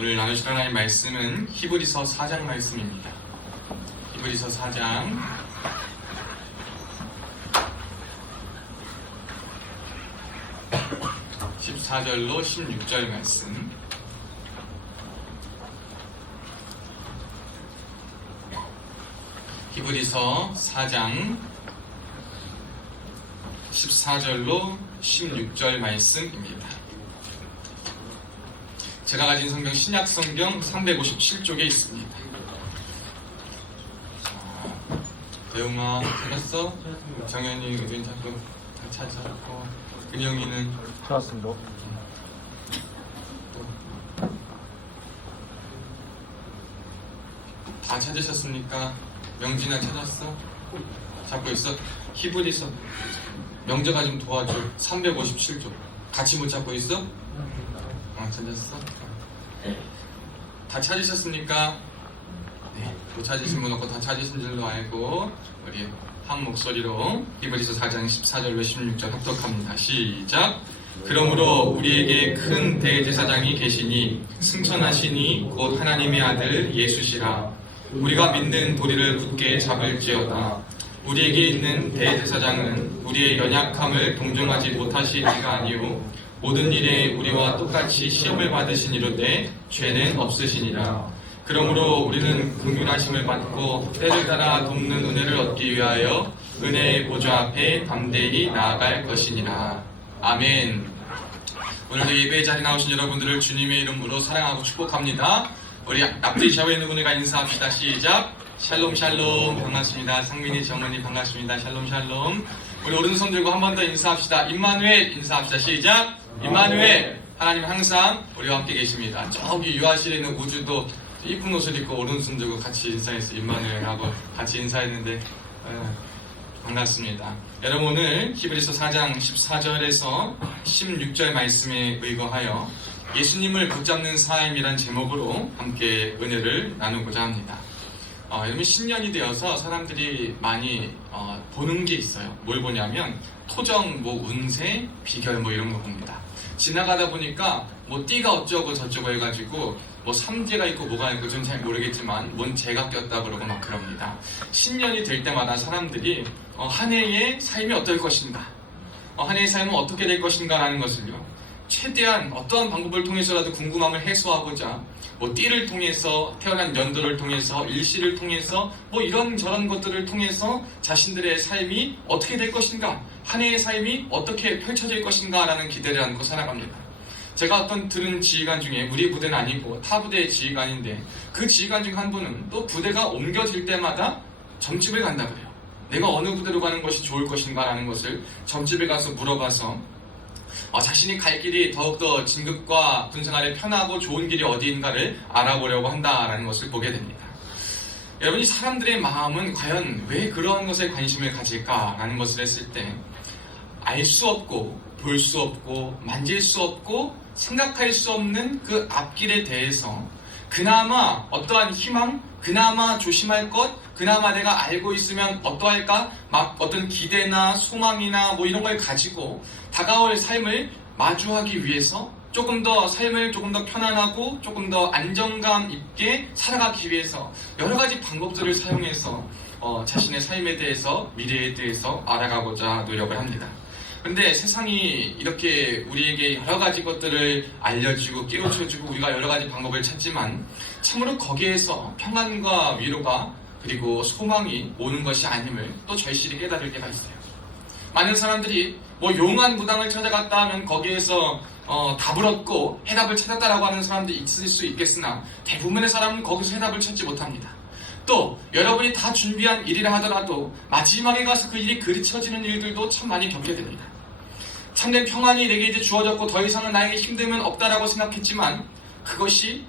오늘 나누실 하나님의 말씀은 히브리서 4장 말씀입니다. 히브리서 4장 14절로 16절 말씀. 히브리서 4장 14절로 16절 말씀입니다. 제가 가진 성경 신약 성경 357쪽에 있습니다. 대웅아 찾았어? 정현이 의견 찾고 다 찾았고 은영이는 찾았습니다. 다 찾으셨습니까? 명진아 찾았어? 잡고 있어? 히브리서 명재가 좀 도와줘. 357쪽 같이 못 찾고 있어? 찾았어? 다 찾으셨습니까? 네, 못 찾으신 분 없고 다 찾으신 줄로 알고 우리 한 목소리로 히브리서 4장 14절로 16절 합독합니다. 시작! 그러므로 우리에게 큰 대제사장이 계시니 승천하시니 곧 하나님의 아들 예수시라. 우리가 믿는 도리를 굳게 잡을지어다. 우리에게 있는 대제사장은 우리의 연약함을 동정하지 못하시리가 아니오 모든 일에 우리와 똑같이 시험을 받으시니로되 죄는 없으시니라. 그러므로 우리는 긍휼하심을 받고 때를 따라 돕는 은혜를 얻기 위하여 은혜의 보좌 앞에 담대히 나아갈 것이니라. 아멘. 오늘도 예배의 자리에 나오신 여러분들을 주님의 이름으로 사랑하고 축복합니다. 우리 앞뒤 좌우에 있는 분들과 인사합시다. 시작! 샬롬 샬롬. 반갑습니다. 상민이 정은이 반갑습니다. 샬롬 샬롬. 우리 오른손 들고 한 번 더 인사합시다. 임마누엘 인사합시다. 시작! 임마누엘. 하나님 항상 우리와 함께 계십니다. 저기 유아실에 있는 우주도 이쁜 옷을 입고 오른손 들고 같이 인사했어요. 임마누엘하고 같이 인사했는데 반갑습니다. 여러분 오늘 히브리서 4장 14절에서 16절 말씀에 의거하여 예수님을 붙잡는 삶이란 제목으로 함께 은혜를 나누고자 합니다. 여러분 신년이 되어서 사람들이 많이 보는 게 있어요. 뭘 보냐면 토정, 운세, 비결 이런 거 봅니다. 지나가다 보니까 띠가 어쩌고 저쩌고 해가지고 삼재가 있고 뭐가 있고 좀 잘 모르겠지만 뭔 재가 꼈다 그러고 막 그럽니다. 신년이 될 때마다 사람들이 한 해의 삶이 어떨 것인가, 한 해의 삶은 어떻게 될 것인가 라는 것을요 최대한 어떠한 방법을 통해서라도 궁금함을 해소하고자 띠를 통해서, 태어난 연도를 통해서, 일시를 통해서 이런저런 것들을 통해서 자신들의 삶이 어떻게 될 것인가, 한 해의 삶이 어떻게 펼쳐질 것인가 라는 기대를 안고 살아갑니다. 제가 들은 지휘관 중에 우리 부대는 아니고 타 부대의 지휘관인데 그 지휘관 중 한 분은 또 부대가 옮겨질 때마다 점집을 간다 그래요. 내가 어느 부대로 가는 것이 좋을 것인가 라는 것을 점집에 가서 물어봐서 자신이 갈 길이 더욱더 진급과 군생활에 편하고 좋은 길이 어디인가를 알아보려고 한다라는 것을 보게 됩니다. 여러분이 사람들의 마음은 과연 왜 그러한 것에 관심을 가질까라는 것을 했을 때 알 수 없고 볼 수 없고 만질 수 없고 생각할 수 없는 그 앞길에 대해서 그나마 어떠한 희망, 그나마 조심할 것, 그나마 내가 알고 있으면 어떠할까? 어떤 기대나 소망이나 이런 걸 가지고 다가올 삶을 마주하기 위해서 조금 더 삶을 조금 더 편안하고 조금 더 안정감 있게 살아가기 위해서 여러 가지 방법들을 사용해서 자신의 삶에 대해서, 미래에 대해서 알아가고자 노력을 합니다. 근데 세상이 이렇게 우리에게 여러 가지 것들을 알려주고 깨우쳐주고 우리가 여러 가지 방법을 찾지만 참으로 거기에서 평안과 위로가 그리고 소망이 오는 것이 아님을 또 절실히 깨달을 때가 있어요. 많은 사람들이 용한 무당을 찾아갔다 하면 거기에서 답을 얻고 해답을 찾았다라고 하는 사람도 있을 수 있겠으나 대부분의 사람은 거기서 해답을 찾지 못합니다. 또 여러분이 다 준비한 일이라 하더라도 마지막에 가서 그 일이 그르쳐지는 일들도 참 많이 겪게 됩니다. 참된 평안이 내게 이제 주어졌고 더 이상은 나에게 힘듦은 없다라고 생각했지만 그것이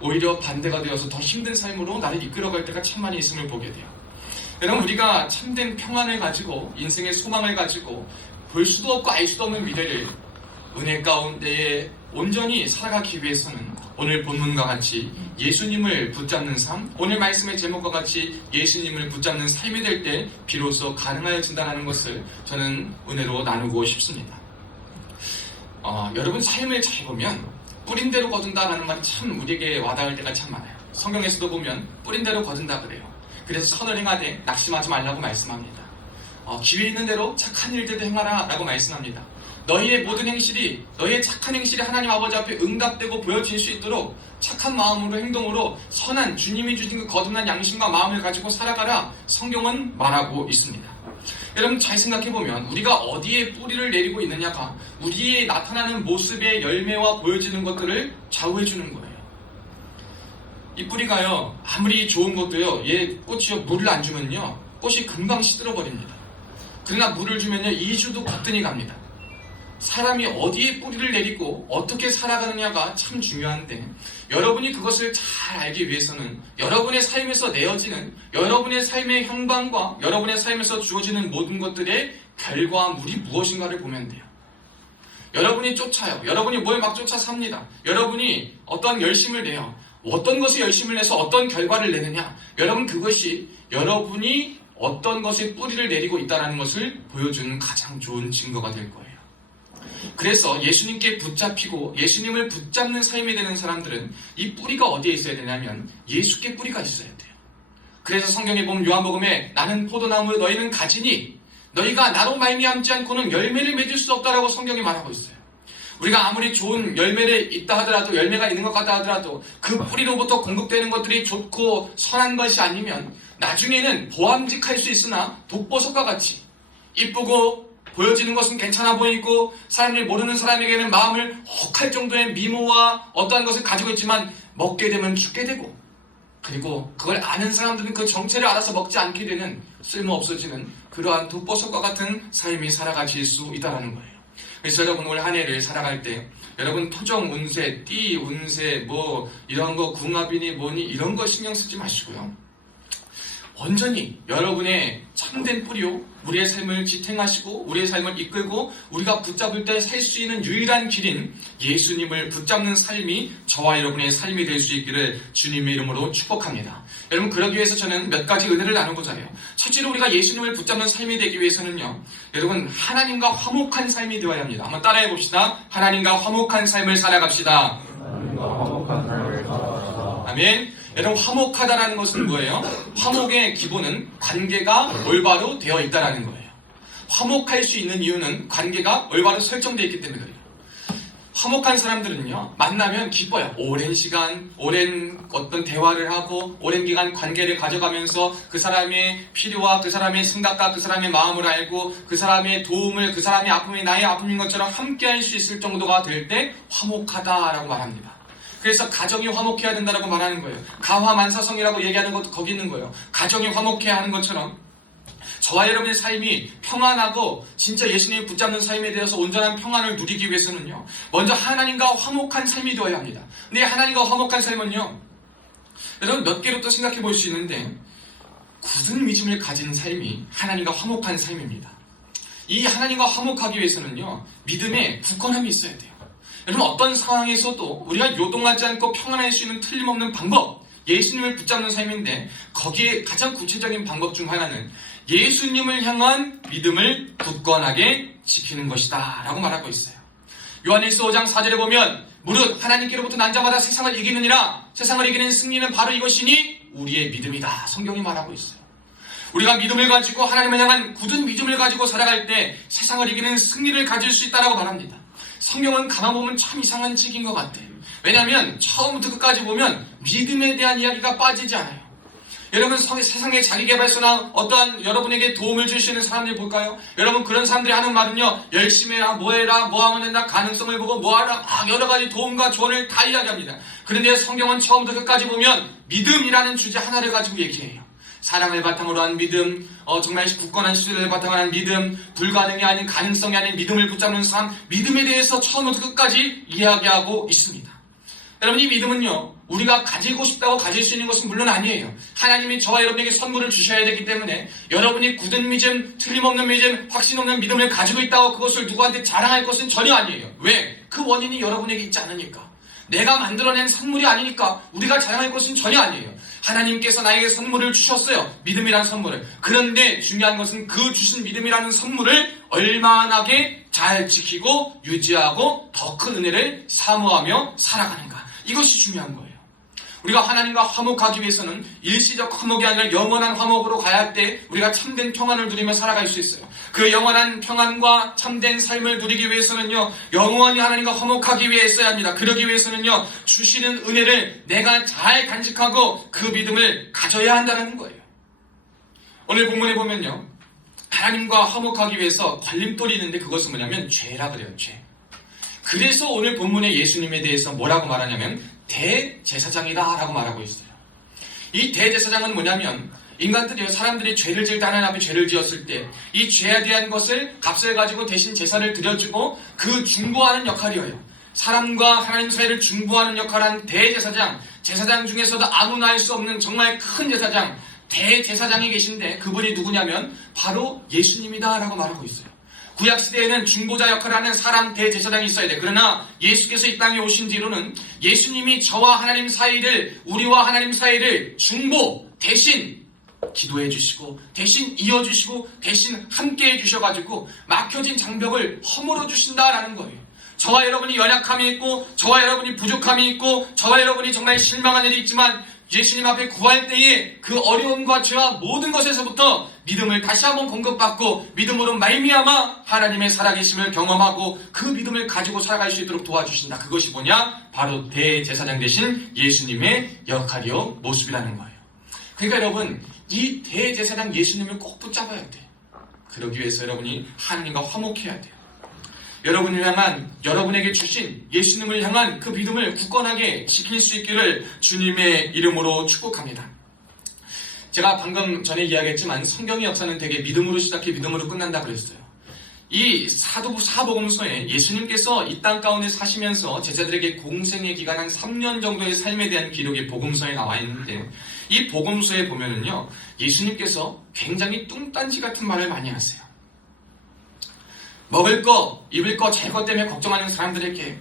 오히려 반대가 되어서 더 힘든 삶으로 나를 이끌어갈 때가 참 많이 있음을 보게 돼요. 여러분 우리가 참된 평안을 가지고 인생의 소망을 가지고 볼 수도 없고 알 수도 없는 미래를 은혜 가운데에 온전히 살아가기 위해서는 오늘 본문과 같이 예수님을 붙잡는 삶, 오늘 말씀의 제목과 같이 예수님을 붙잡는 삶이 될 때 비로소 가능하여진다는 것을 저는 은혜로 나누고 싶습니다. 여러분 삶을 잘 보면 뿌린 대로 거둔다라는 말이 참 우리에게 와닿을 때가 참 많아요. 성경에서도 보면 뿌린 대로 거둔다 그래요. 그래서 선을 행하되 낙심하지 말라고 말씀합니다. 기회 있는 대로 착한 일들도 행하라 라고 말씀합니다. 너희의 모든 행실이, 너희의 착한 행실이 하나님 아버지 앞에 응답되고 보여질 수 있도록 착한 마음으로, 행동으로 선한 주님이 주신 그 거듭난 양심과 마음을 가지고 살아가라 성경은 말하고 있습니다. 여러분 잘 생각해보면 우리가 어디에 뿌리를 내리고 있느냐가 우리의 나타나는 모습의 열매와 보여지는 것들을 좌우해주는 거예요. 이 뿌리가요, 아무리 좋은 것도요, 얘 꽃이요, 물을 안 주면요, 꽃이 금방 시들어버립니다. 그러나 물을 주면요, 2주도 거뜬히 갑니다. 사람이 어디에 뿌리를 내리고 어떻게 살아가느냐가 참 중요한데, 여러분이 그것을 잘 알기 위해서는 여러분의 삶에서 내어지는, 여러분의 삶의 형방과 여러분의 삶에서 주어지는 모든 것들의 결과물이 무엇인가를 보면 돼요. 여러분이 쫓아요. 여러분이 뭘 막 쫓아 삽니다. 여러분이 어떤 열심을 내요. 어떤 것에 열심을 내서 어떤 결과를 내느냐, 여러분 그것이 여러분이 어떤 것에 뿌리를 내리고 있다는 것을 보여주는 가장 좋은 증거가 될 거예요. 그래서 예수님께 붙잡히고 예수님을 붙잡는 삶이 되는 사람들은 이 뿌리가 어디에 있어야 되냐면 예수께 뿌리가 있어야 돼요. 그래서 성경에 보면 요한복음에 나는 포도나무 너희는 가지니 너희가 나로 말미암지 않고는 열매를 맺을 수 없다라고 성경이 말하고 있어요. 우리가 아무리 좋은 열매를 있다 하더라도, 열매가 있는 것 같다 하더라도 그 뿌리로부터 공급되는 것들이 좋고 선한 것이 아니면 나중에는 보암직할 수 있으나 독버섯과 같이 이쁘고 보여지는 것은 괜찮아 보이고 사람들이 모르는 사람에게는 마음을 혹할 정도의 미모와 어떠한 것을 가지고 있지만 먹게 되면 죽게 되고, 그리고 그걸 아는 사람들은 그 정체를 알아서 먹지 않게 되는 쓸모없어지는 그러한 독버섯과 같은 삶이 살아가실 수 있다는 거예요. 그래서 여러분 올 한 해를 살아갈 때 여러분 토종 운세, 띠 운세, 뭐 이런 거 궁합이니 뭐니 이런 거 신경 쓰지 마시고요. 온전히 여러분의 참된 뿌리요, 우리의 삶을 지탱하시고 우리의 삶을 이끌고 우리가 붙잡을 때 살 수 있는 유일한 길인 예수님을 붙잡는 삶이 저와 여러분의 삶이 될 수 있기를 주님의 이름으로 축복합니다. 여러분 그러기 위해서 저는 몇 가지 은혜를 나누고자 해요. 첫째로 우리가 예수님을 붙잡는 삶이 되기 위해서는요, 여러분 하나님과 화목한 삶이 되어야 합니다. 한번 따라해 봅시다. 하나님과 화목한 삶을 살아갑시다. 아멘. 여러분 화목하다라는 것은 뭐예요? 화목의 기본은 관계가 올바로 되어 있다는 거예요. 화목할 수 있는 이유는 관계가 올바로 설정되어 있기 때문에 그래요. 화목한 사람들은요, 만나면 기뻐요. 오랜 시간, 오랜 어떤 대화를 하고 오랜 기간 관계를 가져가면서 그 사람의 필요와 그 사람의 생각과 그 사람의 마음을 알고 그 사람의 도움을, 그 사람의 아픔이 나의 아픔인 것처럼 함께 할 수 있을 정도가 될 때 화목하다라고 말합니다. 그래서 가정이 화목해야 된다고 말하는 거예요. 가화만사성이라고 얘기하는 것도 거기 있는 거예요. 가정이 화목해야 하는 것처럼 저와 여러분의 삶이 평안하고 진짜 예수님을 붙잡는 삶에 대해서 온전한 평안을 누리기 위해서는요, 먼저 하나님과 화목한 삶이 되어야 합니다. 근데 하나님과 화목한 삶은요, 여러분 몇 개로 또 생각해 볼 수 있는데, 굳은 믿음을 가진 삶이 하나님과 화목한 삶입니다. 이 하나님과 화목하기 위해서는요, 믿음에 굳건함이 있어야 돼요. 여러분 어떤 상황에서도 우리가 요동하지 않고 평안할 수 있는 틀림없는 방법, 예수님을 붙잡는 삶인데 거기에 가장 구체적인 방법 중 하나는 예수님을 향한 믿음을 굳건하게 지키는 것이다 라고 말하고 있어요. 요한일서 5장 4절에 보면 무릇 하나님께로부터 난 자마다 세상을 이기느니라, 세상을 이기는 승리는 바로 이것이니 우리의 믿음이다, 성경이 말하고 있어요. 우리가 믿음을 가지고 하나님을 향한 굳은 믿음을 가지고 살아갈 때 세상을 이기는 승리를 가질 수 있다고 말합니다. 성경은 가만 보면 참 이상한 책인 것 같아요. 왜냐하면 처음부터 끝까지 보면 믿음에 대한 이야기가 빠지지 않아요. 여러분 세상의 자기개발서나 어떠한 여러분에게 도움을 줄 수 있는 사람들 볼까요? 여러분 그런 사람들이 하는 말은요, 열심히 해라, 뭐해라, 뭐하면 된다, 가능성을 보고 뭐하라, 여러 가지 도움과 조언을 다 이야기합니다. 그런데 성경은 처음부터 끝까지 보면 믿음이라는 주제 하나를 가지고 얘기해요. 사랑을 바탕으로 한 믿음, 정말 굳건한 신뢰를 바탕으로 한 믿음, 불가능이 아닌 가능성이 아닌 믿음을 붙잡는 삶, 믿음에 대해서 처음부터 끝까지 이야기하고 있습니다. 여러분 이 믿음은요, 우리가 가지고 싶다고 가질 수 있는 것은 물론 아니에요. 하나님이 저와 여러분에게 선물을 주셔야 되기 때문에 여러분이 굳은 믿음, 틀림없는 믿음, 확신 없는 믿음을 가지고 있다고 그것을 누구한테 자랑할 것은 전혀 아니에요. 왜? 그 원인이 여러분에게 있지 않으니까. 내가 만들어낸 선물이 아니니까 우리가 자랑할 것은 전혀 아니에요. 하나님께서 나에게 선물을 주셨어요. 믿음이라는 선물을. 그런데 중요한 것은 그 주신 믿음이라는 선물을 얼마나게 잘 지키고 유지하고 더 큰 은혜를 사모하며 살아가는가? 이것이 중요한 거예요. 우리가 하나님과 화목하기 위해서는 일시적 화목이 아니라 영원한 화목으로 가야 할 때 우리가 참된 평안을 누리며 살아갈 수 있어요. 그 영원한 평안과 참된 삶을 누리기 위해서는요, 영원히 하나님과 화목하기 위해서야 합니다. 그러기 위해서는요, 주시는 은혜를 내가 잘 간직하고 그 믿음을 가져야 한다는 거예요. 오늘 본문에 보면요, 하나님과 화목하기 위해서 걸림돌이 있는데 그것은 뭐냐면 죄라 그래요. 죄. 그래서 오늘 본문에 예수님에 대해서 뭐라고 말하냐면 대제사장이다 라고 말하고 있어요. 이 대제사장은 뭐냐면 인간들이요, 사람들이 죄를 지을 때 하나님 앞에 죄를 지었을 때 이 죄에 대한 것을 값을 가지고 대신 제사를 드려주고 그 중보하는 역할이에요. 사람과 하나님 사이를 중보하는 역할을 하는 대제사장, 제사장 중에서도 아무나 할 수 없는 정말 큰 제사장, 대제사장이 계신데 그분이 누구냐면 바로 예수님이다 라고 말하고 있어요. 구약시대에는 중보자 역할을 하는 사람 대제사장이 있어야 돼. 그러나 예수께서 이 땅에 오신 뒤로는 예수님이 저와 하나님 사이를, 우리와 하나님 사이를 중보, 대신 기도해 주시고 대신 이어주시고 대신 함께 해주셔가지고 막혀진 장벽을 허물어 주신다라는 거예요. 저와 여러분이 연약함이 있고 저와 여러분이 부족함이 있고 저와 여러분이 정말 실망한 일이 있지만 예수님 앞에 구할 때에 그 어려움과 죄와 모든 것에서부터 믿음을 다시 한번 공급받고 믿음으로 말미암아 하나님의 살아계심을 경험하고 그 믿음을 가지고 살아갈 수 있도록 도와주신다. 그것이 뭐냐? 바로 대제사장 되신 예수님의 역할이요, 모습이라는 거예요. 그러니까 여러분, 이 대제사장 예수님을 꼭 붙잡아야 돼요. 그러기 위해서 여러분이 하나님과 화목해야 돼요. 여러분을 향한, 여러분에게 주신 예수님을 향한 그 믿음을 굳건하게 지킬 수 있기를 주님의 이름으로 축복합니다. 제가 방금 전에 이야기했지만 성경의 역사는 되게 믿음으로 시작해 믿음으로 끝난다 그랬어요. 이 사복음서에 예수님께서 이 땅 가운데 사시면서 제자들에게 공생의 기간 한 3년 정도의 삶에 대한 기록이 복음서에 나와 있는데 이 복음서에 보면은요, 예수님께서 굉장히 뚱딴지 같은 말을 많이 하세요. 먹을 거, 입을 거, 잘 것 때문에 걱정하는 사람들에게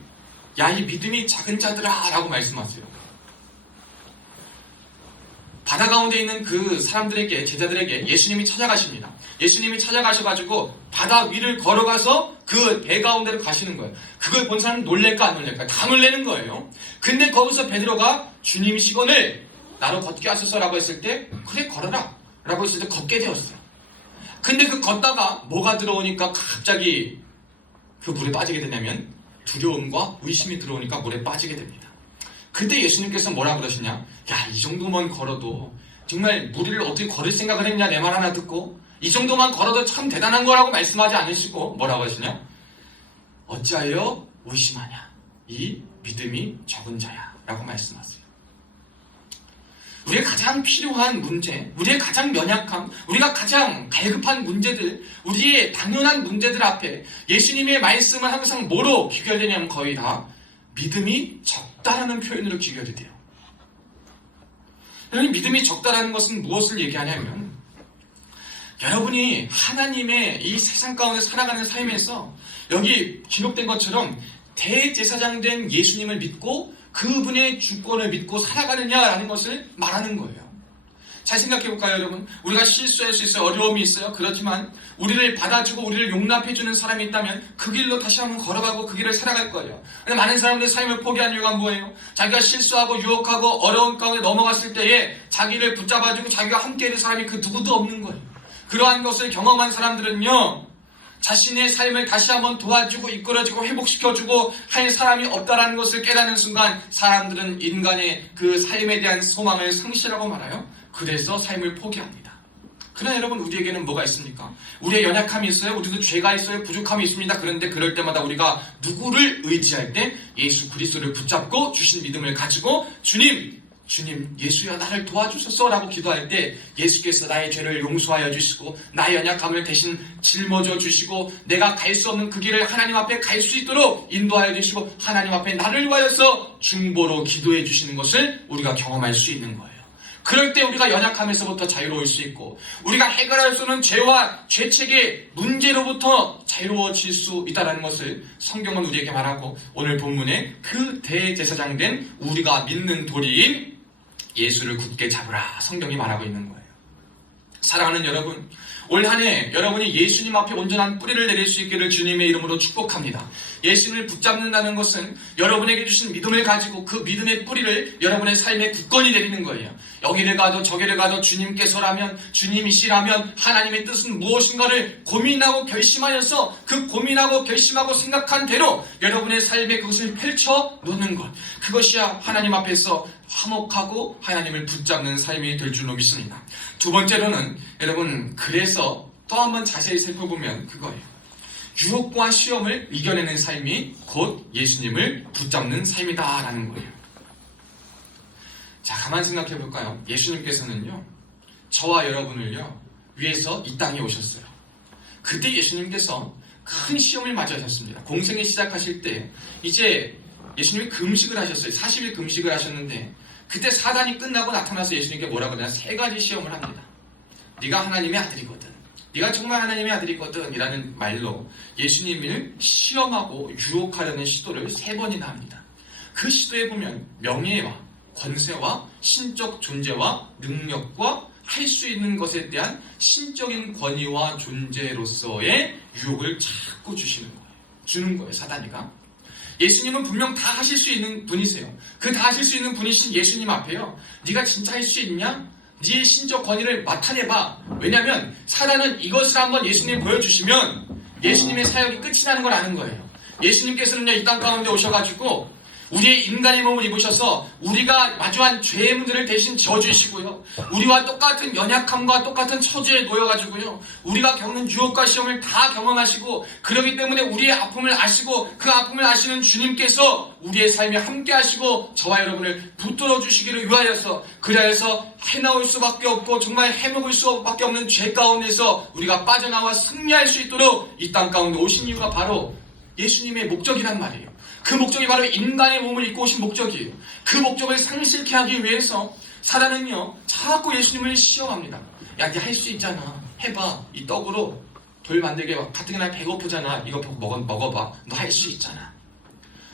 야, 이 믿음이 작은 자들아 라고 말씀하세요. 바다 가운데 있는 그 사람들에게, 제자들에게 예수님이 찾아가십니다. 예수님이 찾아가셔가지고 바다 위를 걸어가서 그 배 가운데로 가시는 거예요. 그걸 본 사람은 놀랄까 안 놀랄까? 다 놀라는 거예요. 근데 거기서 베드로가 주님이시거늘 나로 걷게 하소서라고 했을 때 그래 걸어라 라고 했을 때 걷게 되었어요. 근데 그 걷다가 뭐가 들어오니까 갑자기 그 물에 빠지게 되냐면 두려움과 의심이 들어오니까 물에 빠지게 됩니다. 그때 예수님께서 뭐라 그러시냐? 야, 이 정도만 걸어도 정말 무리를 어떻게 걸을 생각을 했냐? 내 말 하나 듣고 이 정도만 걸어도 참 대단한 거라고 말씀하지 않으시고 뭐라고 하시냐? 어찌하여 의심하냐? 이 믿음이 적은 자야 라고 말씀하세요. 우리의 가장 필요한 문제, 우리의 가장 연약함, 우리가 가장 갈급한 문제들, 우리의 당연한 문제들 앞에 예수님의 말씀은 항상 뭐로 귀결되냐면 거의 다 믿음이 적다라는 표현으로 귀결이 돼요. 여러분, 믿음이 적다라는 것은 무엇을 얘기하냐면 여러분이 하나님의 이 세상 가운데 살아가는 삶에서 여기 기록된 것처럼 대제사장 된 예수님을 믿고 그분의 주권을 믿고 살아가느냐라는 것을 말하는 거예요. 잘 생각해볼까요, 여러분? 우리가 실수할 수 있어요. 어려움이 있어요. 그렇지만 우리를 받아주고 우리를 용납해주는 사람이 있다면 그 길로 다시 한번 걸어가고 그 길을 살아갈 거예요. 근데 많은 사람들이 삶을 포기한 이유가 뭐예요? 자기가 실수하고 유혹하고 어려운 가운데 넘어갔을 때에 자기를 붙잡아주고 자기가 함께해줄 사람이 그 누구도 없는 거예요. 그러한 것을 경험한 사람들은요, 자신의 삶을 다시 한번 도와주고 이끌어주고 회복시켜주고 할 사람이 없다라는 것을 깨닫는 순간 사람들은 인간의 그 삶에 대한 소망을 상실하고 말아요. 그래서 삶을 포기합니다. 그러나 여러분, 우리에게는 뭐가 있습니까? 우리의 연약함이 있어요. 우리도 죄가 있어요. 부족함이 있습니다. 그런데 그럴 때마다 우리가 누구를 의지할 때 예수 그리스도를 붙잡고 주신 믿음을 가지고 주님 예수여 나를 도와주소서 라고 기도할 때 예수께서 나의 죄를 용서하여 주시고 나의 연약함을 대신 짊어져 주시고 내가 갈 수 없는 그 길을 하나님 앞에 갈 수 있도록 인도하여 주시고 하나님 앞에 나를 위하여서 중보로 기도해 주시는 것을 우리가 경험할 수 있는 거예요. 그럴 때 우리가 연약함에서부터 자유로울 수 있고 우리가 해결할 수 없는 죄와 죄책의 문제로부터 자유로워질 수 있다는 것을 성경은 우리에게 말하고 오늘 본문에 그 대제사장 된 우리가 믿는 도리인 예수를 굳게 잡으라 성경이 말하고 있는 거예요. 사랑하는 여러분, 올 한 해 여러분이 예수님 앞에 온전한 뿌리를 내릴 수 있기를 주님의 이름으로 축복합니다. 예수님을 붙잡는다는 것은 여러분에게 주신 믿음을 가지고 그 믿음의 뿌리를 여러분의 삶에 굳건히 내리는 거예요. 여기를 가도 저기를 가도 주님께서라면, 주님이시라면, 하나님의 뜻은 무엇인가를 고민하고 결심하여서 그 고민하고 결심하고 생각한 대로 여러분의 삶에 그것을 펼쳐 놓는 것, 그것이야 하나님 앞에서 화목하고 하나님을 붙잡는 삶이 될 줄로 믿습니다. 두 번째로는 여러분, 그래서 또 한번 자세히 살펴보면 그거예요. 유혹과 시험을 이겨내는 삶이 곧 예수님을 붙잡는 삶이다라는 거예요. 자, 가만 생각해 볼까요? 예수님께서는요, 저와 여러분을요 위해서 이 땅에 오셨어요. 그때 예수님께서 큰 시험을 맞이하셨습니다. 공생을 시작하실 때 이제 예수님이 금식을 하셨어요. 40일 금식을 하셨는데, 그때 사단이 끝나고 나타나서 예수님께 뭐라고 하냐, 세 가지 시험을 합니다. 네가 하나님의 아들이거든, 네가 정말 하나님의 아들이거든 이라는 말로 예수님을 시험하고 유혹하려는 시도를 3번이나 합니다. 그 시도에 보면 명예와 권세와 신적 존재와 능력과 할 수 있는 것에 대한 신적인 권위와 존재로서의 유혹을 자꾸 주는 거예요, 사단이가. 예수님은 분명 다 하실 수 있는 분이세요. 그 다 하실 수 있는 분이신 예수님 앞에요, 네가 진짜 할 수 있냐? 네의 신적 권위를 나타내봐. 왜냐하면 사단은 이것을 한번 예수님 보여주시면 예수님의 사역이 끝이 나는 걸 아는 거예요. 예수님께서는요, 이 땅 가운데 오셔가지고 우리의 인간의 몸을 입으셔서 우리가 마주한 죄의 문제를 대신 져주시고요, 우리와 똑같은 연약함과 똑같은 처지에 놓여가지고요, 우리가 겪는 유혹과 시험을 다 경험하시고, 그렇기 때문에 우리의 아픔을 아시고 그 아픔을 아시는 주님께서 우리의 삶에 함께 하시고 저와 여러분을 붙들어 주시기를 위하여서, 그리하여서 해나올 수밖에 없고 정말 해먹을 수밖에 없는 죄 가운데서 우리가 빠져나와 승리할 수 있도록 이 땅 가운데 오신 이유가 바로 예수님의 목적이란 말이에요. 그 목적이 바로 인간의 몸을 입고 오신 목적이에요. 그 목적을 상실케 하기 위해서 사단은요, 자꾸 예수님을 시험합니다. 야, 네 할 수 있잖아, 해봐. 이 떡으로 돌 만들게 봐. 가뜩이나 날 배고프잖아, 이거 먹어봐. 너 할 수 있잖아.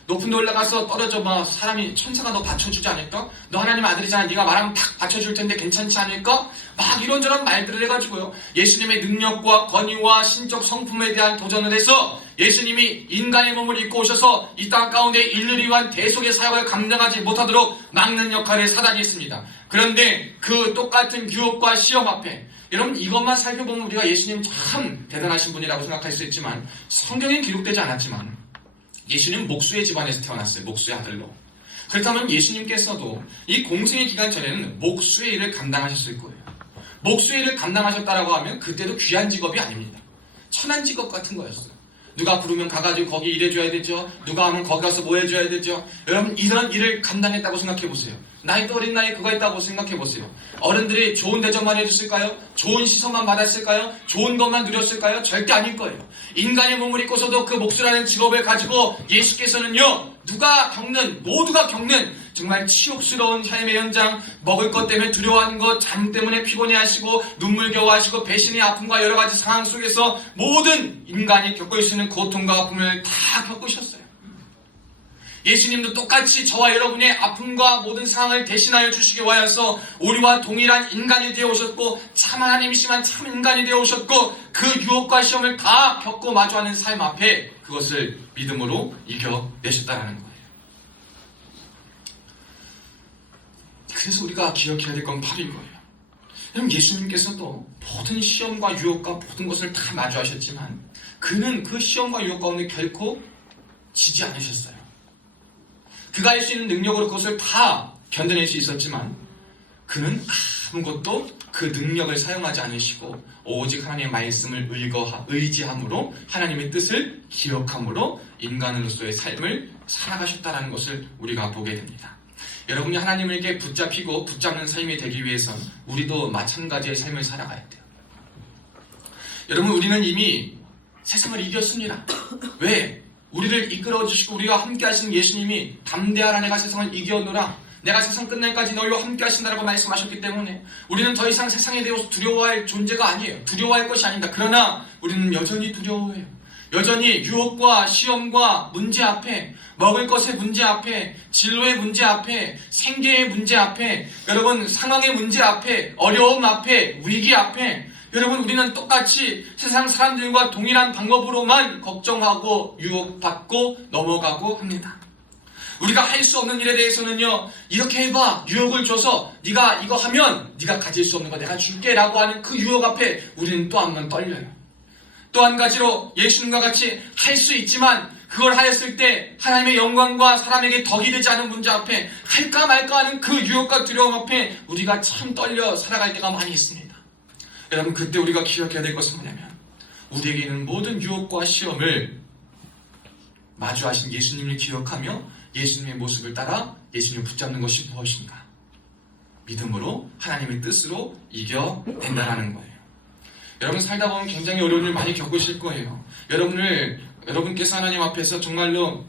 높은 데 올라가서 떨어져봐. 사람이, 천사가 너 받쳐주지 않을까? 너 하나님 아들이잖아, 네가 말하면 탁 받쳐줄 텐데 괜찮지 않을까? 막 이런저런 말들을 해가지고요, 예수님의 능력과 권위와 신적 성품에 대한 도전을 해서 예수님이 인간의 몸을 입고 오셔서 이 땅 가운데 인류를 위한 대속의 사역을 감당하지 못하도록 막는 역할을 사단이 했습니다. 그런데 그 똑같은 유혹과 시험 앞에, 여러분 이것만 살펴보면 우리가 예수님 참 대단하신 분이라고 생각할 수 있지만, 성경에 기록되지 않았지만 예수님 목수의 집안에서 태어났어요. 목수의 아들로. 그렇다면 예수님께서도 이 공생의 기간 전에는 목수의 일을 감당하셨을 거예요. 목수의 일을 감당하셨다라고 하면 그때도 귀한 직업이 아닙니다. 천한 직업 같은 거였어요. 누가 부르면 가가지고 거기 일해줘야 되죠. 누가 하면 거기 가서 뭐 해줘야 되죠. 여러분 이런 일을 감당했다고 생각해보세요. 나이도 어린 나이에 그거 했다고 생각해보세요. 어른들이 좋은 대접만 해줬을까요? 좋은 시선만 받았을까요? 좋은 것만 누렸을까요? 절대 아닐 거예요. 인간의 몸을 입고서도 그 목수라는 직업을 가지고 예수께서는요, 모두가 겪는 정말 치욕스러운 삶의 현장, 먹을 것 때문에 두려워하는 것, 잠 때문에 피곤해하시고 눈물겨워하시고 배신의 아픔과 여러 가지 상황 속에서 모든 인간이 겪을 수 있는 고통과 아픔을 다 겪으셨어요. 예수님도 똑같이 저와 여러분의 아픔과 모든 상황을 대신하여 주시기 위하여서 우리와 동일한 인간이 되어 오셨고, 참 하나님이시만 참 인간이 되어 오셨고, 그 유혹과 시험을 다 겪고 마주하는 삶 앞에 그것을 믿음으로 이겨내셨다는 거예요. 그래서 우리가 기억해야 될 건 바로 이거예요. 여러분 예수님께서도 모든 시험과 유혹과 모든 것을 다 마주하셨지만 그는 그 시험과 유혹 가운데 결코 지지 않으셨어요. 그가 할 수 있는 능력으로 그것을 다 견뎌낼 수 있었지만 그는 아무것도 그 능력을 사용하지 않으시고 오직 하나님의 말씀을 의지함으로 하나님의 뜻을 기억함으로 인간으로서의 삶을 살아가셨다는 것을 우리가 보게 됩니다. 여러분이 하나님에게 붙잡는 삶이 되기 위해선 우리도 마찬가지의 삶을 살아가야 돼요. 여러분 우리는 이미 세상을 이겼습니다. 왜? 우리를 이끌어주시고 우리와 함께 하시는 예수님이 담대하라 내가 세상을 이겨노라, 내가 세상 끝날까지 너희와 함께 하신다라고 말씀하셨기 때문에 우리는 더 이상 세상에 대해서 두려워할 존재가 아니에요. 두려워할 것이 아닙니다. 그러나 우리는 여전히 두려워해요. 여전히 유혹과 시험과 문제 앞에, 먹을 것의 문제 앞에, 진로의 문제 앞에, 생계의 문제 앞에, 여러분 상황의 문제 앞에, 어려움 앞에, 위기 앞에 여러분, 우리는 똑같이 세상 사람들과 동일한 방법으로만 걱정하고 유혹받고 넘어가고 합니다. 우리가 할 수 없는 일에 대해서는요, 이렇게 해봐, 유혹을 줘서 네가 이거 하면 네가 가질 수 없는 거 내가 줄게 라고 하는 그 유혹 앞에 우리는 또 한 번 떨려요. 또 한 가지로 예수님과 같이 할 수 있지만 그걸 하였을 때 하나님의 영광과 사람에게 덕이 되지 않은 문제 앞에 할까 말까 하는 그 유혹과 두려움 앞에 우리가 참 떨려 살아갈 때가 많이 있습니다. 여러분, 그때 우리가 기억해야 될 것은 뭐냐면, 우리에게 있는 모든 유혹과 시험을 마주하신 예수님을 기억하며 예수님의 모습을 따라 예수님을 붙잡는 것이 무엇인가? 믿음으로 하나님의 뜻으로 이겨낸다라는 거예요. 여러분, 살다 보면 굉장히 어려운 일 많이 겪으실 거예요. 여러분께서 하나님 앞에서 정말로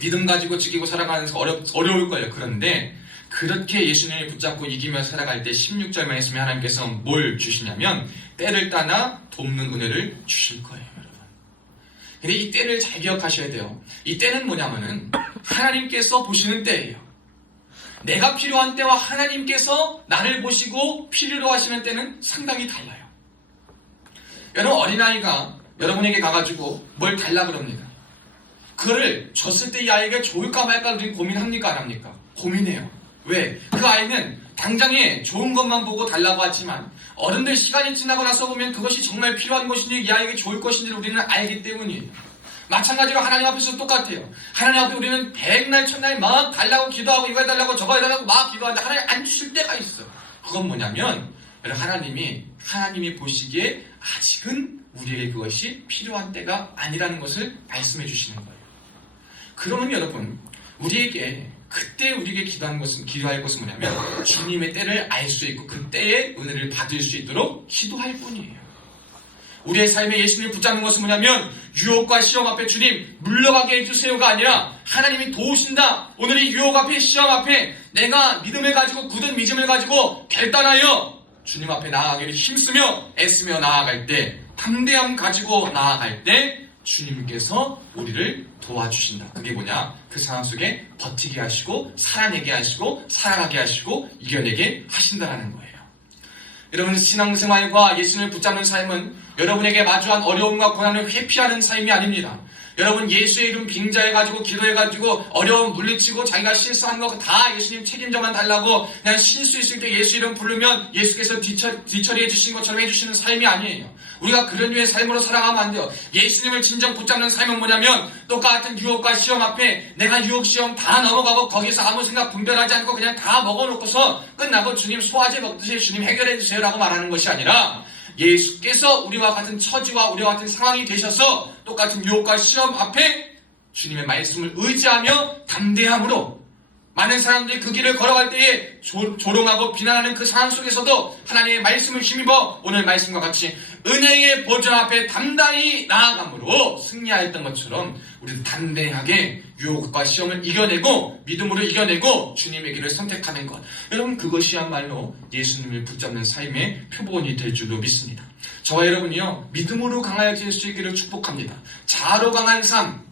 믿음 가지고 지키고 살아가는 거 어려울 거예요. 그런데 그렇게 예수님을 붙잡고 이기며 살아갈 때 16절 말씀에 하나님께서 뭘 주시냐면 때를 따나 돕는 은혜를 주실 거예요, 여러분. 근데 이 때를 잘 기억하셔야 돼요. 이 때는 뭐냐면은 하나님께서 보시는 때예요. 내가 필요한 때와 하나님께서 나를 보시고 필요로 하시는 때는 상당히 달라요. 여러분, 어린아이가 여러분에게 가가지고 뭘 달라 그럽니다. 그거를 줬을 때 이 아이가 좋을까 말까 우리는 고민합니까, 안 합니까? 고민해요. 왜? 그 아이는 당장에 좋은 것만 보고 달라고 하지만 어른들 시간이 지나고 나서 보면 그것이 정말 필요한 것인지 이 아이에게 좋을 것인지를 우리는 알기 때문이에요. 마찬가지로 하나님 앞에서 똑같아요. 하나님 앞에 우리는 백날 천날 막 달라고 기도하고 이거 해달라고 저거 해달라고 막 기도하는데 하나님 안 주실 때가 있어. 그건 뭐냐면 하나님이 보시기에 아직은 우리에게 그것이 필요한 때가 아니라는 것을 말씀해 주시는 거예요. 그러면 여러분, 그때 우리에게 기도할 것은 뭐냐면 주님의 때를 알 수 있고 그 때의 은혜를 받을 수 있도록 기도할 뿐이에요. 우리의 삶에 예수님을 붙잡는 것은 뭐냐면 유혹과 시험 앞에 주님 물러가게 해주세요가 아니라 하나님이 도우신다. 오늘 이 유혹 앞에 시험 앞에 내가 믿음을 가지고 굳은 믿음을 가지고 결단하여 주님 앞에 나아가기를 힘쓰며 애쓰며 나아갈 때, 담대함 가지고 나아갈 때 주님께서 우리를 도와주신다. 그게 뭐냐? 그 상황 속에 버티게 하시고 살아내게 하시고 살아가게 하시고 이겨내게 하신다는 거예요. 여러분, 신앙생활과 예수님을 붙잡는 삶은 여러분에게 마주한 어려움과 고난을 회피하는 삶이 아닙니다. 여러분, 예수의 이름 빙자해가지고 기도해가지고 어려움 물리치고 자기가 실수한 거 다 예수님 책임져만 달라고 그냥 실수 있을 때 예수 이름 부르면 예수께서 뒤처리해 주신 것처럼 해주시는 삶이 아니에요. 우리가 그런 류의 삶으로 살아가면 안 돼요. 예수님을 진정 붙잡는 삶은 뭐냐면 똑같은 유혹과 시험 앞에 내가 유혹 시험 다 넘어가고 거기서 아무 생각 분별하지 않고 그냥 다 먹어놓고서 끝나고 주님 소화제 먹듯이 주님 해결해 주세요 라고 말하는 것이 아니라 예수께서 우리와 같은 처지와 우리와 같은 상황이 되셔서 똑같은 유혹과 시험 앞에 주님의 말씀을 의지하며 담대함으로 많은 사람들이 그 길을 걸어갈 때에 조롱하고 비난하는 그 상황 속에서도 하나님의 말씀을 힘입어 오늘 말씀과 같이 은혜의 보좌 앞에 담대히 나아감으로 승리하였던 것처럼 우리도 담대하게 유혹과 시험을 이겨내고 믿음으로 이겨내고 주님의 길을 선택하는 것, 여러분, 그것이야말로 예수님을 붙잡는 삶의 표본이 될 줄로 믿습니다. 저와 여러분이요, 믿음으로 강해질 수 있기를 축복합니다. 자아로 강한 삶,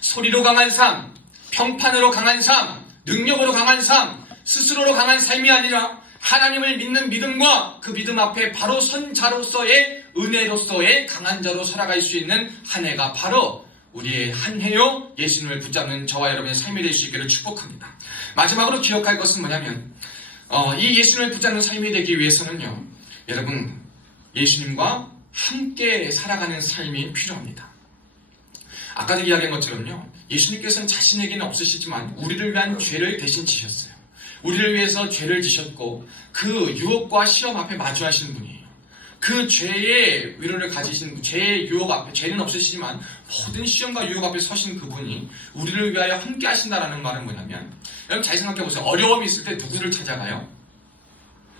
소리로 강한 삶, 평판으로 강한 삶, 능력으로 강한 삶, 스스로로 강한 삶이 아니라 하나님을 믿는 믿음과 그 믿음 앞에 바로 선 자로서의 은혜로서의 강한 자로 살아갈 수 있는 한 해가 바로 우리의 한 해요 예수님을 붙잡는 저와 여러분의 삶이 될 수 있기를 축복합니다. 마지막으로 기억할 것은 뭐냐면 이 예수님을 붙잡는 삶이 되기 위해서는요, 여러분, 예수님과 함께 살아가는 삶이 필요합니다. 아까도 이야기한 것처럼요, 예수님께서는 자신에게는 없으시지만 우리를 위한 죄를 대신 지셨어요. 우리를 위해서 죄를 지셨고 그 유혹과 시험 앞에 마주하시는 분이에요. 그 죄의 위로를 가지신, 죄의 유혹 앞에, 죄는 없으시지만 모든 시험과 유혹 앞에 서신 그분이 우리를 위하여 함께 하신다라는 말은 뭐냐면, 여러분 잘 생각해보세요. 어려움이 있을 때 누구를 찾아가요?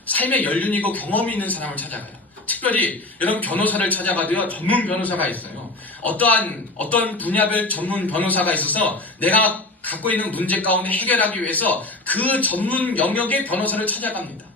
삶의 연륜이고 경험이 있는 사람을 찾아가요. 특별히 여러분 변호사를 찾아가도요, 전문 변호사가 있어요. 어떤 분야별 전문 변호사가 있어서 내가 갖고 있는 문제 가운데 해결하기 위해서 그 전문 영역의 변호사를 찾아갑니다.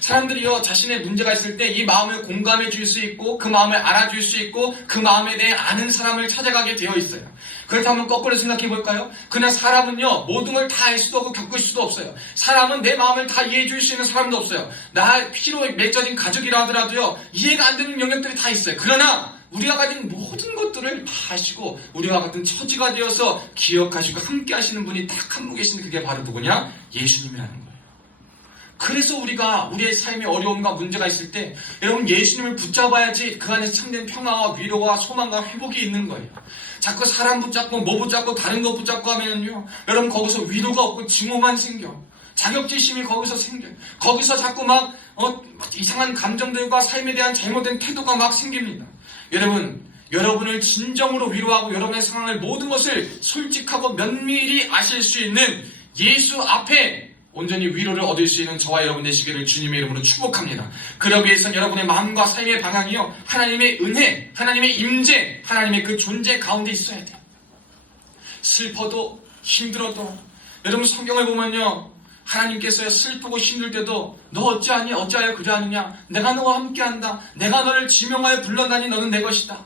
사람들이요, 자신의 문제가 있을 때 이 마음을 공감해 줄 수 있고 그 마음을 알아줄 수 있고 그 마음에 대해 아는 사람을 찾아가게 되어 있어요. 그렇다면 거꾸로 생각해 볼까요? 그냥 사람은요, 모든 걸 다 알 수도 없고 겪을 수도 없어요. 사람은 내 마음을 다 이해해 줄 수 있는 사람도 없어요. 나 피로 맺어진 가족이라 하더라도요, 이해가 안 되는 영역들이 다 있어요. 그러나 우리가 가진 모든 것들을 다 아시고 우리와 같은 처지가 되어서 기억하시고 함께 하시는 분이 딱 한 분 계신데, 그게 바로 누구냐? 예수님이라는 거예요. 그래서 우리가 우리의 삶에 어려움과 문제가 있을 때 여러분, 예수님을 붙잡아야지 그 안에 참된 평화와 위로와 소망과 회복이 있는 거예요. 자꾸 사람 붙잡고 뭐 붙잡고 다른 거 붙잡고 하면요, 여러분 거기서 위로가 없고 증오만 생겨. 자격지심이 거기서 생겨요. 거기서 자꾸 막 이상한 감정들과 삶에 대한 잘못된 태도가 막 생깁니다. 여러분을 진정으로 위로하고 여러분의 상황을 모든 것을 솔직하고 면밀히 아실 수 있는 예수 앞에 온전히 위로를 얻을 수 있는 저와 여러분 되시기를 주님의 이름으로 축복합니다. 그러기 위해서는 여러분의 마음과 삶의 방향이요, 하나님의 은혜, 하나님의 임재, 하나님의 그 존재 가운데 있어야 돼요. 슬퍼도 힘들어도 여러분 성경을 보면요, 하나님께서 슬프고 힘들 때도 너 어찌하니 어찌하여 그러하느냐, 내가 너와 함께한다, 내가 너를 지명하여 불렀다니 너는 내 것이다.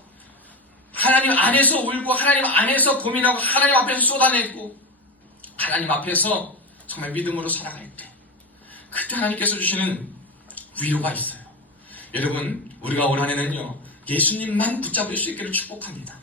하나님 안에서 울고 하나님 안에서 고민하고 하나님 앞에서 쏟아내고 하나님 앞에서 정말 믿음으로 살아갈 때, 그때 하나님께서 주시는 위로가 있어요. 여러분, 우리가 올 한해는요, 예수님만 붙잡을 수 있기를 축복합니다.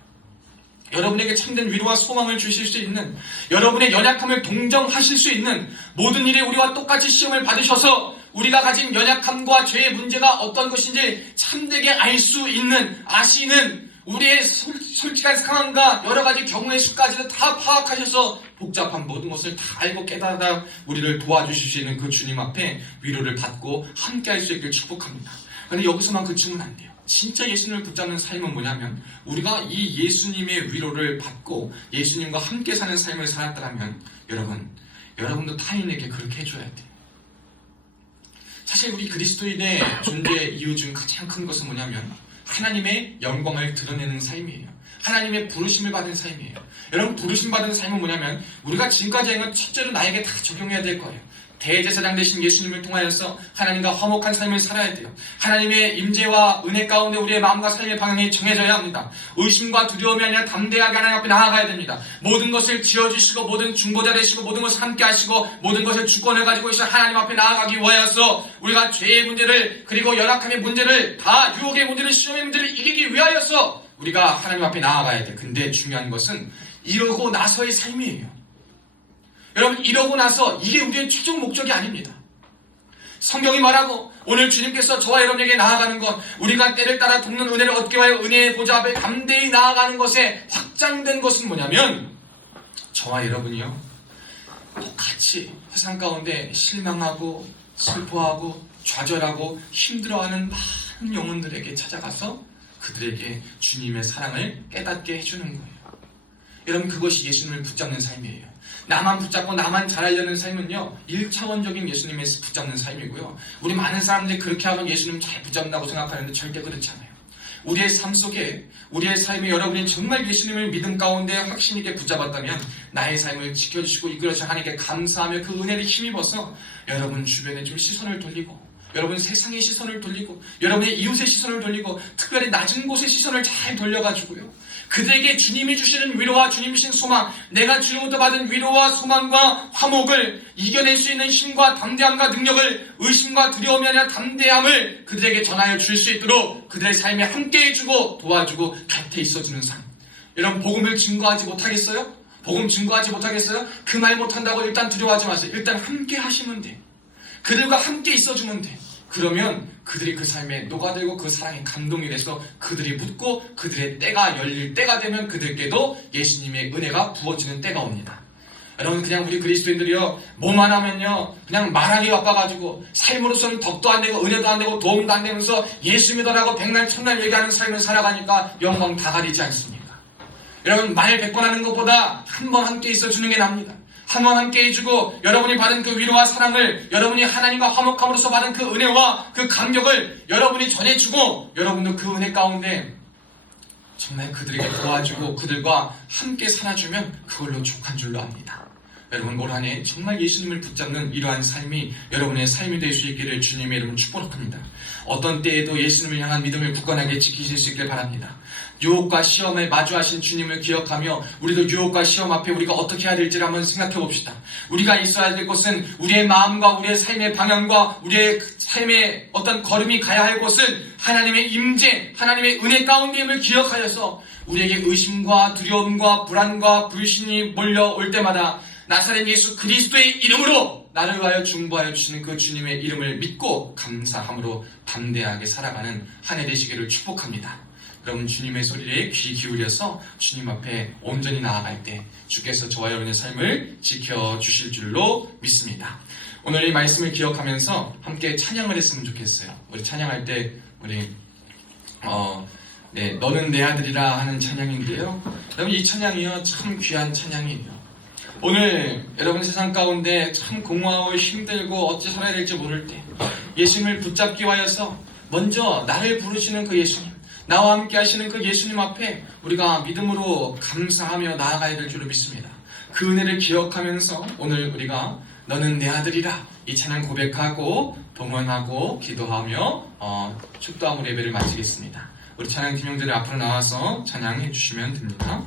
여러분에게 참된 위로와 소망을 주실 수 있는, 여러분의 연약함을 동정하실 수 있는, 모든 일에 우리와 똑같이 시험을 받으셔서 우리가 가진 연약함과 죄의 문제가 어떤 것인지 참되게 알 수 있는, 아시는, 우리의 솔직한 상황과 여러 가지 경우의 수까지도 다 파악하셔서 복잡한 모든 것을 다 알고 깨달아 우리를 도와주실 수 있는 그 주님 앞에 위로를 받고 함께 할 수 있기를 축복합니다. 그런데 여기서만 그치면 안 돼요. 진짜 예수님을 붙잡는 삶은 뭐냐면, 우리가 이 예수님의 위로를 받고 예수님과 함께 사는 삶을 살았다면 여러분도 타인에게 그렇게 해줘야 돼요. 사실 우리 그리스도인의 존재 이유 중 가장 큰 것은 뭐냐면, 하나님의 영광을 드러내는 삶이에요. 하나님의 부르심을 받은 삶이에요. 여러분, 부르심 받은 삶은 뭐냐면, 우리가 지금까지 한 건 첫째로 나에게 다 적용해야 될 거예요. 대제사장 되신 예수님을 통하여서 하나님과 화목한 삶을 살아야 돼요. 하나님의 임재와 은혜 가운데 우리의 마음과 삶의 방향이 정해져야 합니다. 의심과 두려움이 아니라 담대하게 하나님 앞에 나아가야 됩니다. 모든 것을 지어주시고 모든 중보자 되시고 모든 것을 함께 하시고 모든 것을 주권을 가지고 있어 하나님 앞에 나아가기 위하여서, 우리가 죄의 문제를, 그리고 연약함의 문제를, 다 유혹의 문제를, 시험의 문제를 이기기 위하여서 우리가 하나님 앞에 나아가야 돼요. 근데 중요한 것은 이러고 나서의 삶이에요. 여러분, 이러고 나서 이게 우리의 최종 목적이 아닙니다. 성경이 말하고 오늘 주님께서 저와 여러분에게 나아가는 것, 우리가 때를 따라 돕는 은혜를 얻기 위하여 은혜의 보좌 앞에 담대히 나아가는 것에 확장된 것은 뭐냐면, 저와 여러분이요, 똑같이 세상 가운데 실망하고 슬퍼하고 좌절하고 힘들어하는 많은 영혼들에게 찾아가서 그들에게 주님의 사랑을 깨닫게 해주는 거예요. 여러분, 그것이 예수님을 붙잡는 삶이에요. 나만 붙잡고 나만 잘하려는 삶은요, 1차원적인 예수님의 붙잡는 삶이고요. 우리 많은 사람들이 그렇게 하면 예수님 잘 붙잡는다고 생각하는데 절대 그렇지 않아요. 우리의 삶 속에, 우리의 삶에 여러분이 정말 예수님을 믿음 가운데 확신 있게 붙잡았다면 나의 삶을 지켜주시고 이끌어주신 하나님께 감사하며 그 은혜를 힘입어서 여러분 주변에 좀 시선을 돌리고, 여러분 세상의 시선을 돌리고, 여러분의 이웃의 시선을 돌리고, 특별히 낮은 곳의 시선을 잘 돌려가지고요, 그들에게 주님이 주시는 위로와 주님이 주신 소망, 내가 주님부터 받은 위로와 소망과 화목을 이겨낼 수 있는 힘과 담대함과 능력을, 의심과 두려움이 아니라 담대함을 그들에게 전하여 줄 수 있도록 그들의 삶에 함께 해주고 도와주고 곁에 있어주는 삶. 여러분, 복음을 증거하지 못하겠어요? 복음 증거하지 못하겠어요? 그 말 못한다고 일단 두려워하지 마세요. 일단 함께 하시면 돼. 그들과 함께 있어주면 돼. 그러면 그들이 그 삶에 녹아들고 그 사랑에 감동이 돼서 그들이 묻고 그들의 때가 열릴 때가 되면 그들께도 예수님의 은혜가 부어지는 때가 옵니다. 여러분, 그냥 우리 그리스도인들이요, 뭐만 하면요, 그냥 말하기 바빠가지고 삶으로서는 덕도 안 되고 은혜도 안 되고 도움도 안 되면서 예수 믿어라고 백날 천날 얘기하는 삶을 살아가니까 영광 다 가리지 않습니까? 여러분, 말 100번 하는 것보다 한 번 함께 있어주는 게 납니다. 한 번 함께 해주고 여러분이 받은 그 위로와 사랑을, 여러분이 하나님과 화목함으로써 받은 그 은혜와 그 감격을 여러분이 전해주고, 여러분도 그 은혜 가운데 정말 그들에게 도와주고 그들과 함께 살아주면 그걸로 족한 줄로 압니다. 여러분 올 한 해 정말 예수님을 붙잡는 이러한 삶이 여러분의 삶이 될 수 있기를 주님의 이름으로 축복합니다. 어떤 때에도 예수님을 향한 믿음을 굳건하게 지키실 수 있길 바랍니다. 유혹과 시험에 마주하신 주님을 기억하며 우리도 유혹과 시험 앞에 우리가 어떻게 해야 될지를 한번 생각해 봅시다. 우리가 있어야 될 곳은 우리의 마음과 우리의 삶의 방향과 우리의 삶의 어떤 걸음이 가야 할 곳은 하나님의 임재, 하나님의 은혜 가운데임을 기억하여서 우리에게 의심과 두려움과 불안과 불신이 몰려올 때마다 나사렛 예수 그리스도의 이름으로 나를 위하여 중보하여 주시는 그 주님의 이름을 믿고 감사함으로 담대하게 살아가는 한 해 되시기를 축복합니다. 여러분 주님의 소리에 귀 기울여서 주님 앞에 온전히 나아갈 때 주께서 저와 여러분의 삶을 지켜주실 줄로 믿습니다. 오늘 이 말씀을 기억하면서 함께 찬양을 했으면 좋겠어요. 우리 찬양할 때 우리 너는 내 아들이라 하는 찬양인데요. 여러분 이 찬양이요 참 귀한 찬양이에요. 오늘 여러분 세상 가운데 참 공허하고 힘들고 어찌 살아야 될지 모를 때 예수님을 붙잡기 위하여서 먼저 나를 부르시는 그 예수님, 나와 함께 하시는 그 예수님 앞에 우리가 믿음으로 감사하며 나아가야 될 줄로 믿습니다. 그 은혜를 기억하면서 오늘 우리가 너는 내 아들이라 이 찬양 고백하고 동원하고 기도하며 축도함으로 예배를 마치겠습니다. 우리 찬양팀 형들이 앞으로 나와서 찬양해 주시면 됩니다.